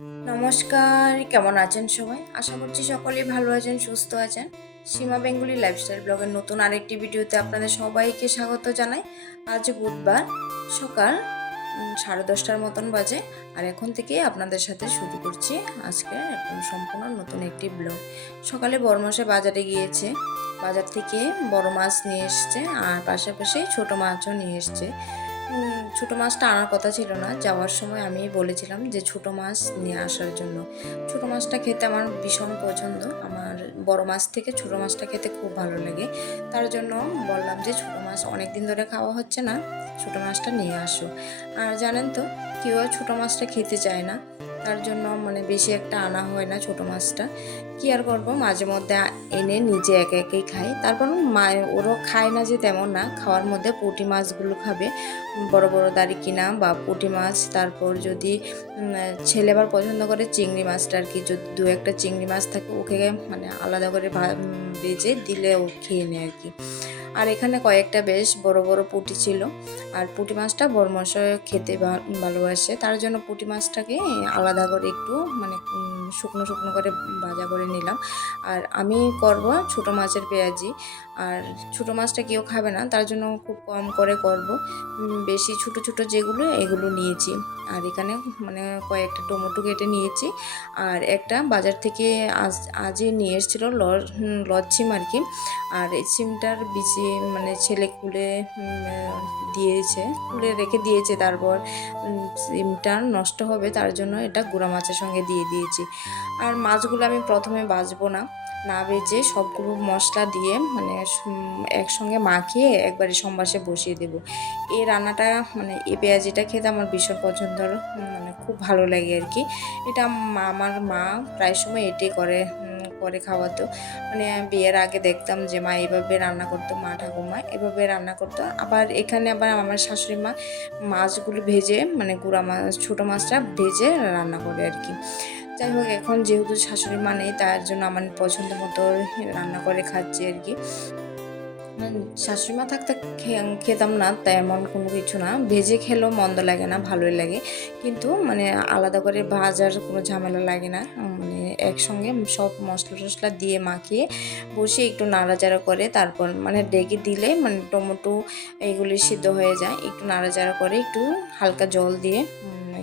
নমস্কার, কেমন আছেন সবাই? আশা করছি সকলেই ভালো আছেন, সুস্থ আছেন। সীমা বেঙ্গলি লাইফস্টাইল ব্লগের নতুন আরেকটি ভিডিওতে আপনাদের সবাইকে স্বাগত জানাই। আজ বুধবার সকাল 10:30টার মতন বাজে। আর এখন থেকে আপনাদের সাথে শুরু করছি আজকে একদম সম্পূর্ণ নতুন একটি ব্লগ। সকালে বড়মশাই বাজারে গিয়েছে। বাজার থেকে বড় মাছ নিয়ে এসছে আর পাশাপাশি ছোট মাছও নিয়ে এসছে। ছোটো মাছটা আনার কথা ছিল না, যাওয়ার সময় আমি বলেছিলাম যে ছোটো মাছ নিয়ে আসার জন্য। ছোটো মাছটা খেতে আমার ভীষণ পছন্দ, আমার বড় মাছ থেকে ছোটো মাছটা খেতে খুব ভালো লাগে। তার জন্য বললাম যে ছোটো মাছ অনেক দিন ধরে খাওয়া হচ্ছে না, ছোটো মাছটা নিয়ে আসো। আর জানেন তো, কেউ ছোটো মাছটা খেতে চায় না, তার জন্য বেশি একটা আনা হয় না ছোটো মাছটা। কী আর করবো, মাঝে মধ্যে এনে নিজে একে একেই খাই। তারপর ওরও খায় না যে তেমন না, খাওয়ার মধ্যে পুঁটি মাছগুলো খাবে, বড় বড় দাড়ি কিনা বা পুঁটি মাছ। তারপর যদি ছেলে আবার পছন্দ করে চিংড়ি মাছটা আর কি, যদি দু একটা চিংড়ি মাছ থাকে ওকে আলাদা করে ভেজে দিলে ও খেয়ে নেয় আর কি। আর এখানে কয়েকটা বেশ বড় বড় পুঁটি ছিল, আর পুঁটি মাছটা বড়মশাই খেতে ভালোবাসে, তার জন্য পুঁটি মাছটাকে আলাদা করে একটু শুকনো শুকনো করে ভাজা করে নিলাম। আর আমি করব ছোটো মাছের পেঁয়াজি, আর ছোটো মাছটা কেউ খাবে না, তার জন্য খুব কম করে করব। বেশি ছোটো ছোটো যেগুলো এগুলো নিয়েছি। আর এখানে কয়েকটা টমেটো কেটে নিয়েছি, আর একটা বাজার থেকে আজই নিয়ে এসেছিলো লজ সিম আর কি। আর এই সিমটার বিচি ছেলে খুলে রেখে দিয়েছে, তারপর সিমটা নষ্ট হবে তার জন্য এটা গুঁড়া মাছের সঙ্গে দিয়ে দিয়েছি। আর মাছগুলো আমি প্রথমে ভাজবো না ভেজে সবগুলো মশলা দিয়ে একসঙ্গে মাখিয়ে একবারে সম্বাসে বসিয়ে দেব। এই রান্নাটা এই পেঁয়াজিটা খেতে আমার ভীষণ পছন্দের, খুব ভালো লাগে আর কি। এটা আমার মা প্রায় সময় এটাই করে খাওয়াতো। বিয়ের আগে দেখতাম যে মা এভাবে রান্না করতো, মা ঠাকুমা এভাবে রান্না করতো। আবার এখানে আমার শাশুড়ি মা মাছগুলো ভেজে গুঁড়া মাছ ছোটো মাছটা ভেজে রান্না করে আর কি। যাই হোক, এখন যেহেতু শাশুড়ি মা নেই, তার জন্য আমার পছন্দ মতো রান্না করে খাচ্ছি আর কি। শাশুড়ি মা থাকতে খেতাম না তেমন কোনো কিছু না, ভেজে খেলেও মন্দ লাগে না, ভালোই লাগে। কিন্তু আলাদা করে ভাজার কোনো ঝামেলা লাগে না। একসঙ্গে সব মশলা টশলা দিয়ে মাখিয়ে বসে একটু নাড়াচাড়া করে তারপর ডেকে দিলে টমেটো এইগুলি সিদ্ধ হয়ে যায়। একটু নাড়াচাড়া করে একটু হালকা জল দিয়ে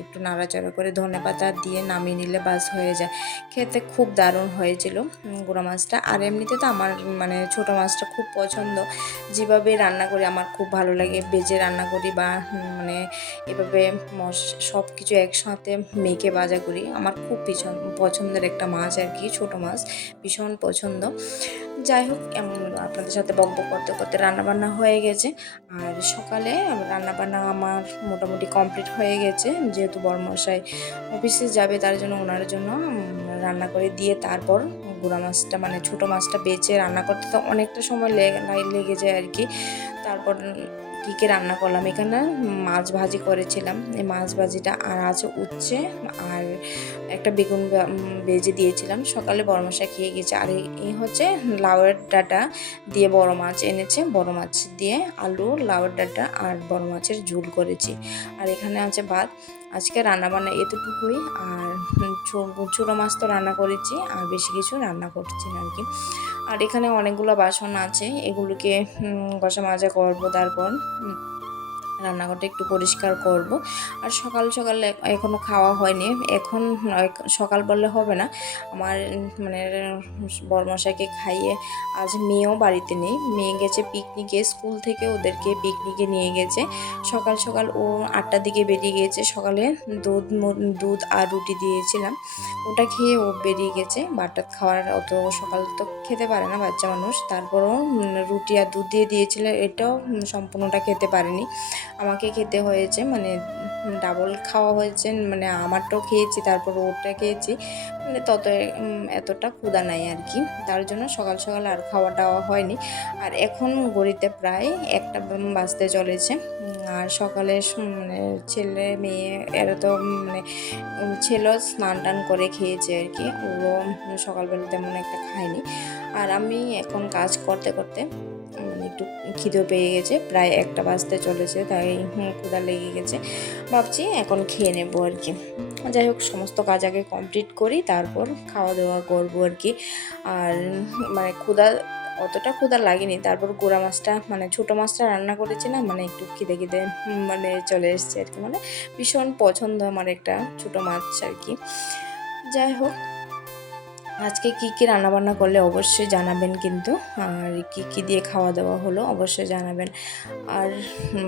একটু নাড়াচাড়া করে ধনেপাতা দিয়ে নামিয়ে নিলে বাস হয়ে যায়। খেতে খুব দারুণ হয়েছিল গুঁড়া মাছটা। আর এমনিতে তো আমার ছোটো মাছটা খুব পছন্দ, যেভাবে রান্না করি আমার খুব ভালো লাগে। ভেজে রান্না করি বা এভাবে সব কিছু একসাথে মেখে ভাজা করি, আমার খুব পছন্দের একটা মাছ আর কি, ছোটো মাছ ভীষণ পছন্দ। যাই হোক, আপনাদের সাথে বকবক করতে করতে রান্নাবান্না হয়ে গেছে। আর সকালে রান্নাবান্না আমার মোটামুটি কমপ্লিট হয়ে গেছে, যেহেতু বড়মশাই অফিসে যাবে তার জন্য ওনার জন্য রান্না করে দিয়ে তারপর গুঁড়া মাছটা ছোটো মাছটা বেছে রান্না করতে তো অনেকটা সময় লেগে যায় আর কি। তারপর কী রান্না করলাম, এখানে মাছ ভাজি করেছিলাম, এই মাছ ভাজিটা আর আছে উচ্ছে, আর একটা বেগুন ভেজে দিয়েছিলাম। সকালে বড়মশাই খেয়ে গেছে। আর এই হচ্ছে লাউয়ের ডাঁটা দিয়ে বড় মাছ এনেছে, বড় মাছ দিয়ে আলু, লাউয়ের ডাঁটা আর বড় মাছের ঝোল করেছি। আর এখানে আছে ভাত। আজকে রান্নাবান্না এতটুকুই। আর ছোটো মাছ তো রান্না করেছি, আর বেশি কিছু রান্না করছি না আর কি। আর এখানে অনেকগুলো বাসন আছে, এগুলোকে ঘষা মাজা করবো, তারপর রান্নাঘরটা একটু পরিষ্কার করব। আর সকাল সকাল এখনও খাওয়া হয়নি, এখন সকাল বললে হবে না। আমার বড়মশাইকে খাইয়ে, আজ মেয়েও বাড়িতে নেই, মেয়ে গেছে পিকনিকে, স্কুল থেকে ওদেরকে পিকনিকে নিয়ে গেছে। সকাল সকাল ও 8টার দিকে বেরিয়ে গিয়েছে। সকালে দুধ আর রুটি দিয়েছিলাম, ওটা খেয়ে ও বেরিয়ে গেছে। ভাত খাওয়ার অত সকাল তো খেতে পারে না বাচ্চা মানুষ, তারপরও রুটি আর দুধ দিয়েছিল, এটাও সম্পূর্ণটা খেতে পারেনি, আমাকে খেতে হয়েছে, ডাবল খাওয়া হয়েছে। আমারটাও খেয়েছি, তারপর ওরটা খেয়েছি, এতটা ক্ষুধা নাই আর কি। তার জন্য সকাল সকাল আর খাওয়া দাওয়া হয়নি। আর এখন ঘড়িতে প্রায় 1টা বাজতে চলেছে। আর সকালে ছেলে মেয়ে এরা তো ছেলেও স্নান টান করে খেয়েছে আর কি, ওরও সকালবেলা তেমন একটা খায়নি। আর আমি এখন কাজ করতে করতে একটু খিদেও পেয়ে গেছে, প্রায় 1টা বাজতে চলেছে, তাই ক্ষুধা লেগে গেছে, ভাবছি এখন খেয়ে নেবো আর কি। যাই হোক সমস্ত কাজ আগে কমপ্লিট করি, তারপর খাওয়া দাওয়া করবো আর কি। আর মানে অতটা ক্ষুধা লাগেনি, তারপর গুঁড়া মাছটা মানে ছোটো মাছটা রান্না করেছি না, মানে একটু খিদে খিদে মানে চলে এসছে আর কি। মানে ভীষণ পছন্দ আমার একটা ছোটো মাছ আর কি। যাই হোক আজকে কি কি রান্নাবান্না করলে অবশ্যই জানাবেন কিন্তু, আর কি কি দিয়ে খাওয়া দাওয়া হলো অবশ্যই জানাবেন। আর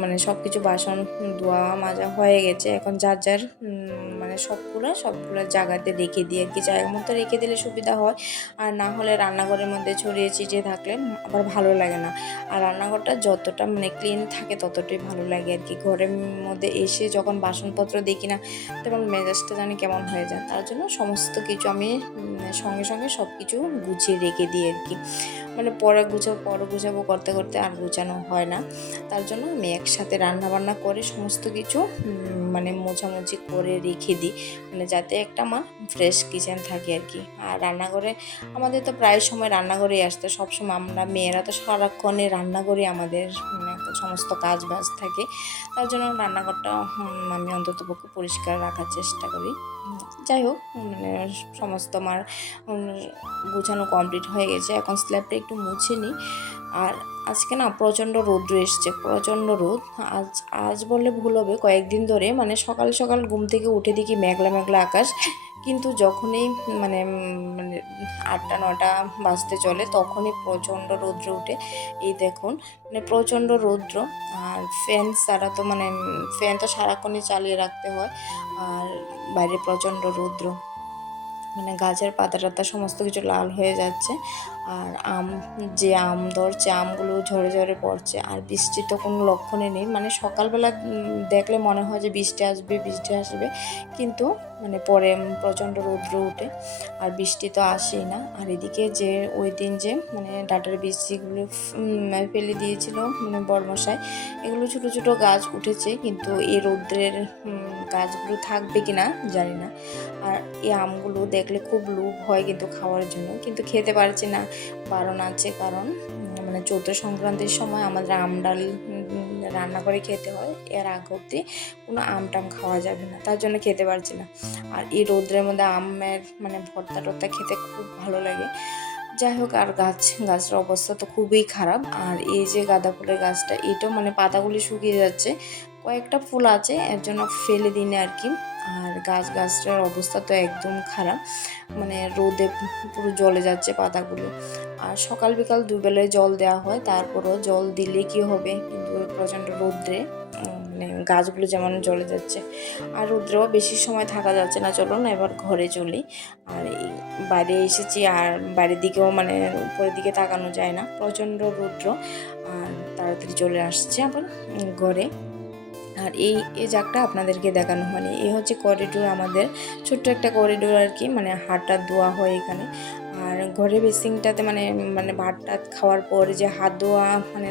মানে সব কিছু বাসন ধোয়া মাজা হয়ে গেছে, এখন যার যার মানে সবগুলো জায়গাতে রেখে দিয়ে আর কি, জায়গা মতো রেখে দিলে সুবিধা হয়। আর না হলে রান্নাঘরের মধ্যে ছড়িয়ে ছিটিয়ে থাকলে আবার ভালো লাগে না। আর রান্নাঘরটা যতটা মানে ক্লিন থাকে ততটাই ভালো লাগে আর কি। ঘরের মধ্যে এসে যখন বাসনপত্র দেখি না, তখন মেজাজটা জানি কেমন হয়ে যায়। তার জন্য সমস্ত কিছু আমি সঙ্গে সঙ্গে সব কিছু গুছিয়ে রেখে দিই আর কি। মানে পরে গুছাবো করতে করতে আর গুছানো হয় না। তার জন্য আমি একসাথে রান্নাবান্না করে সমস্ত কিছু মানে মোছামুছি করে রেখে দিই, মানে যাতে একটা আমার ফ্রেশ কিচেন থাকে আর কি। আর রান্নাঘরে আমাদের তো প্রায় সময় রান্নাঘরেই আসতে, সবসময় আমরা মেয়েরা তো সারাক্ষণে রান্নাঘরে আমাদের মানে সমস্ত কাজ বাজ থাকে। তার জন্য রান্নাঘরটা আমি অন্ততপক্ষে পরিষ্কার রাখার চেষ্টা করি। যাই হোক মানে সমস্ত আমার গোছানো কমপ্লিট হয়ে গেছে, এখন স্ল্যাবটা একটু মুছে নিই। আর আজকে না প্রচণ্ড রৌদ্র এসছে, প্রচণ্ড রোদ। আজ আজ বললে ভুল হবে, কয়েকদিন ধরে মানে সকাল সকাল ঘুম থেকে উঠে দেখি মেঘলা মেঘলা আকাশ, কিন্তু যখনই মানে মানে 8টা 9টা বাজতে চলে তখনই প্রচণ্ড রৌদ্র উঠে। এই দেখুন মানে প্রচণ্ড রৌদ্র। আর ফ্যান ছাড়া তো মানে ফ্যান তো সারাক্ষণই চালিয়ে রাখতে হয়। আর বাইরে প্রচণ্ড রৌদ্র, মানে গাছের পাতা টাতা সমস্ত কিছু লাল হয়ে যাচ্ছে। আর যে আম ধরছে আমগুলো ঝরে ঝরে পড়ছে। আর বৃষ্টির তো কোনো লক্ষণই নেই, মানে সকালবেলা দেখলে মনে হয় যে বৃষ্টি আসবে, কিন্তু মানে পরে প্রচণ্ড রৌদ্র ওঠে আর বৃষ্টি তো আসেই না। আর এদিকে যে ওই দিন যে মানে ডাঁটার বৃষ্টিগুলো ফেলে দিয়েছিল মানে বড়মশাই, এগুলো ছোটো ছোটো গাছ উঠেছে, কিন্তু এই রৌদ্রের গাছগুলো থাকবে কি না জানি না। আর এই আমগুলো দেখলে খুব লোভ হয় কিন্তু খাওয়ার জন্য, কিন্তু খেতে পারছি না, বারণ আছে। কারণ মানে চৈত্র সংক্রান্তির সময় আমাদের আম ডাল রান্না করে খেতে হয়, এর আগ অবধি কোনো আম টাম খাওয়া যাবে না, তার জন্য খেতে পারছি না। আর এই রৌদ্রের মধ্যে আমের মানে ভর্তা টর্তা খেতে খুব ভালো লাগে। যাই হোক আর গাছটার অবস্থা তো খুবই খারাপ। আর এই যে গাঁদা ফুলের গাছটা, এটাও মানে পাতাগুলি শুকিয়ে যাচ্ছে, কয়েকটা ফুল আছে এর জন্য ফেলে দিনে আর কি। আর গাছটার অবস্থা তো একদম খারাপ, মানে রোদে পুরো জ্বলে যাচ্ছে পাতাগুলো। আর সকাল বিকাল দুবেলায় জল দেওয়া হয়, তারপরও জল দিলে কি হবে, কিন্তু প্রচণ্ড রোদ্রে মানে গাছগুলো যেমন জ্বলে যাচ্ছে। আর রৌদ্রেও বেশি সময় থাকা যাচ্ছে না, চলো না এবার ঘরে চলি। আর বাইরে এসেছি, আর বাইরের দিকেও মানে উপরের দিকে তাকানো যায় না, প্রচণ্ড রৌদ্র। আর তাড়াতাড়ি চলে আসছে আবার ঘরে। আর এই জায়গাটা আপনাদেরকে দেখানো হয়নি, এই হচ্ছে করিডোর, আমাদের ছোট্ট একটা করিডোর আর কি, মানে হাত টাত ধোয়া হয় এখানে। আর ঘরে বেসিংটাতে মানে মানে ভাত টাত খাওয়ার পর যে হাত ধোয়া মানে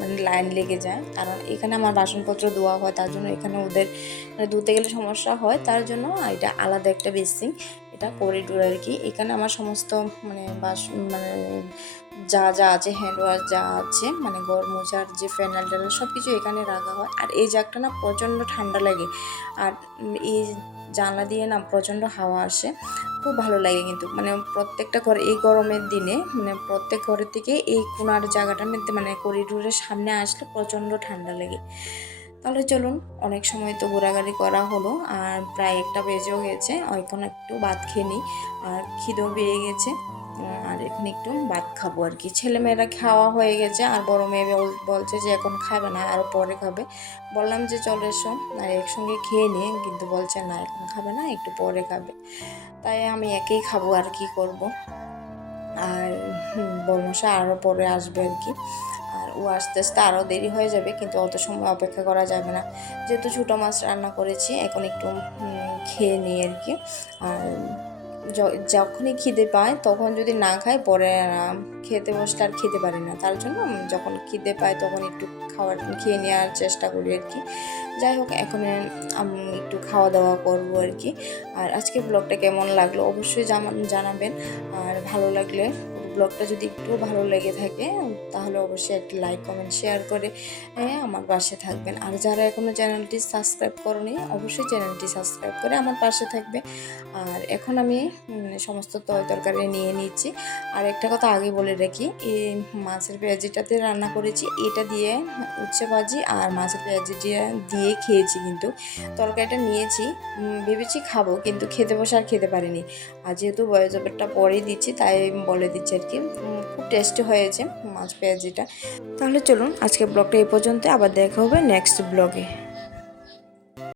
মানে লাইন লেগে যায়, কারণ এখানে আমার বাসনপত্র ধোয়া হয়, তার জন্য এখানে ওদের মানে ধুতে গেলে সমস্যা হয়, তার জন্য এটা আলাদা একটা বেসিং, এটা করিডোর আর কি। এখানে আমার সমস্ত মানে মানে যা যা আছে হ্যান্ড ওয়াশ যা আছে মানে ঘর মোছার যে ফেনাল টেনাল সব কিছু এখানে রাখা হয়। আর এই জায়গাটা না প্রচণ্ড ঠান্ডা লাগে, আর এই জানলা দিয়ে না প্রচণ্ড হাওয়া আসে, খুব ভালো লাগে। কিন্তু মানে প্রত্যেকটা ঘর এই গরমের দিনে মানে প্রত্যেক ঘরের থেকে এই কোণার জায়গাটার মধ্যে মানে করিডোরের সামনে আসলে প্রচণ্ড ঠান্ডা লাগে। তাহলে চলুন, অনেক সময় তো ঘোরাঘুরি করা হলো, আর প্রায় 1টা বেজেও গেছে, এখন একটু ভাত খেয়ে নিই, আর খিদেও পেয়ে গেছে। আর এখন একটু ভাত খাবো আর কি। ছেলেমেয়েরা খাওয়া হয়ে গেছে, আর বড় মেয়ে বলছে যে এখন খাবে না, আরও পরে খাবে। বললাম যে চলে এসো আর একসঙ্গে খেয়ে নিয়ে, কিন্তু বলছে না এখন খাবে না, একটু পরে খাবে। তাই আমি একেই খাবো, আর কি করব। আর বর্মশা আরও পরে আসবে আর কি। আর ও আস্তে আস্তে আরও দেরি হয়ে যাবে, কিন্তু অত সময় অপেক্ষা করা যাবে না, যেহেতু ছোটো মাছ রান্না করেছি, এখন একটু খেয়ে নিই আর কি। আর যখনই খিদে পায় তখন যদি না খাই পরে খেতে বসলে আর খেতে পারি না, তার জন্য যখন খিদে পায় তখন একটু খেয়ে নেওয়ার চেষ্টা করি আর কি। যাই হোক এখন আমি একটু খাওয়া দাওয়া করবো আর কি। আর আজকে ব্লগটা কেমন লাগলো অবশ্যই জানাবেন, আর ভালো লাগলে ব্লগটা যদি একটু ভালো লেগে থাকে তাহলে অবশ্যই একটা লাইক কমেন্ট শেয়ার করে আমার পাশে থাকবেন। আর যারা এখনও চ্যানেলটি সাবস্ক্রাইব করনি অবশ্যই চ্যানেলটি সাবস্ক্রাইব করে আমার পাশে থাকবে। আর এখন আমি সমস্ত তরকারি নিয়ে নিচ্ছি। আর একটা কথা আগে বলে রাখি, এই মাছের পেঁয়াজিটাতে রান্না করেছি, এটা দিয়ে উচ্ছে ভাজি আর মাছের পেঁয়াজি দিয়ে খেয়েছি, কিন্তু তরকারিটা নিয়েছি ভেবেছি খাবো, কিন্তু খেতে বসে আর খেতে পারিনি। আর যেহেতু ভয়েস ওভারটা পরেই দিচ্ছি তাই বলে দিচ্ছি আর কি। খুব টেস্টি হয়েছে মাছ পেঁয়াজিটা। তাহলে চলুন আজকে ব্লগটা এই পর্যন্ত, আবার দেখা হবে নেক্সট ব্লগে।